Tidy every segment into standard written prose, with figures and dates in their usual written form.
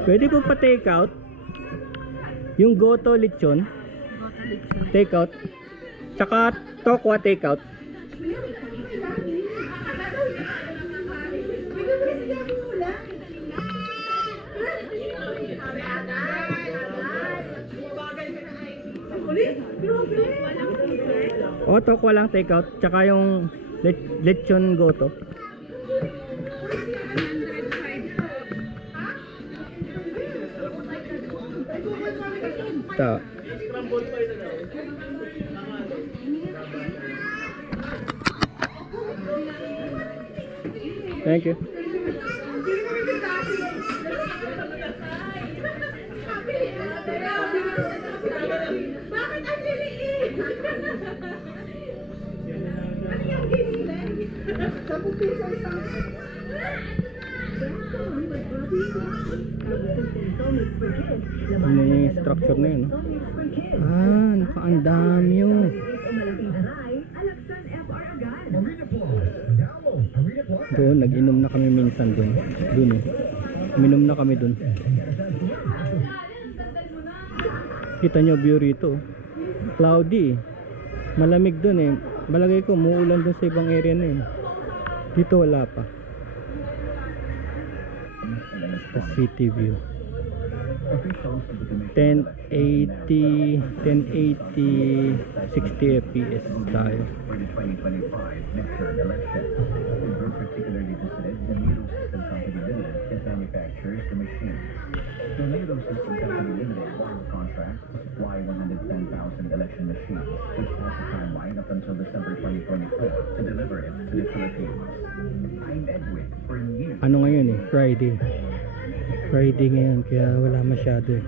Pwede po pa take out yung goto lechon, take out, tsaka tokwa take out. O tokwa lang take out, tsaka yung lechon goto. Ta. Thank you. Bakit ang liliit? Ano yung giniling? 10 piso isang. Ano yung structure na yun? Ah, nakaandami yun. Doon, nag-inom na kami minsan doon. Doon eh. Uminom na kami doon. Kita nyo view rito. Cloudy eh. Malamig doon eh. Balagay ko, muulan doon sa ibang area na yun. Dito wala pa. The city view. 1080 60 fps tayo. For the 2025 midterm election, the group particularly visited the Nero System Company Limited that manufactures the machine. The Nero System Company Limited won the contract to supply 110,000 election machines, which has a timeline up until December 2024 to deliver it to the Philippines. I'm Edwin for News. Ano ngayon eh? Friday ngayon, kaya wala masyado eh.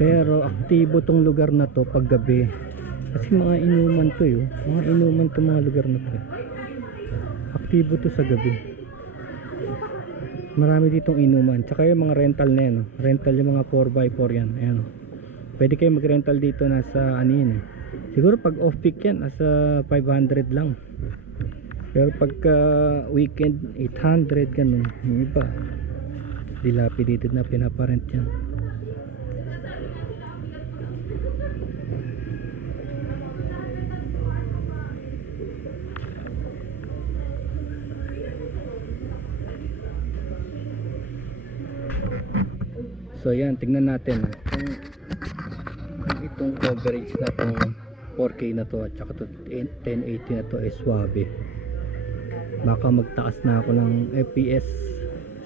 Pero aktibo tong lugar na to pag gabi. Kasi mga inuman to eh. Mga inuman to mga lugar na to. Aktibo to sa gabi. Marami ditong inuman. Tsaka yung mga rental na yan. Rental yung mga 4x4 yan. Ayan. Pwede kayo mag-rental dito nasa ano yun eh. Siguro pag off-peak yan, nasa 500 lang. Pero pagka weekend, 800 ganun. Yung iba dilapidated na pinaparent yan. So yan, tingnan natin kung itong coverage na itong 4K na to at saka 1080 na to ay swabe. Baka magtaas na ako ng FPS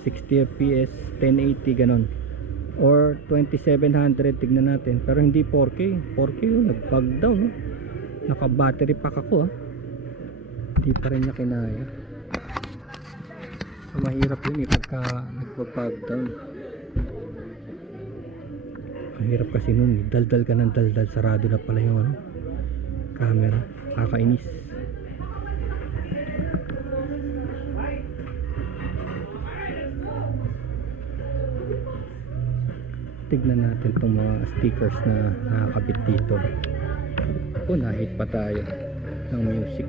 60 fps 1080 ganon or 2700. Tignan natin, pero hindi 4K yun, nag-bug down no? Naka battery pack ako hindi pa rin niya kinaya. So, mahirap yun eh pagka nag-bug down. Mahirap kasi nun, daldal ka ng daldal, sarado na pala yung camera, kakainis. Tignan natin itong mga stickers na nakakabit dito. O, nahit pa tayo ng music.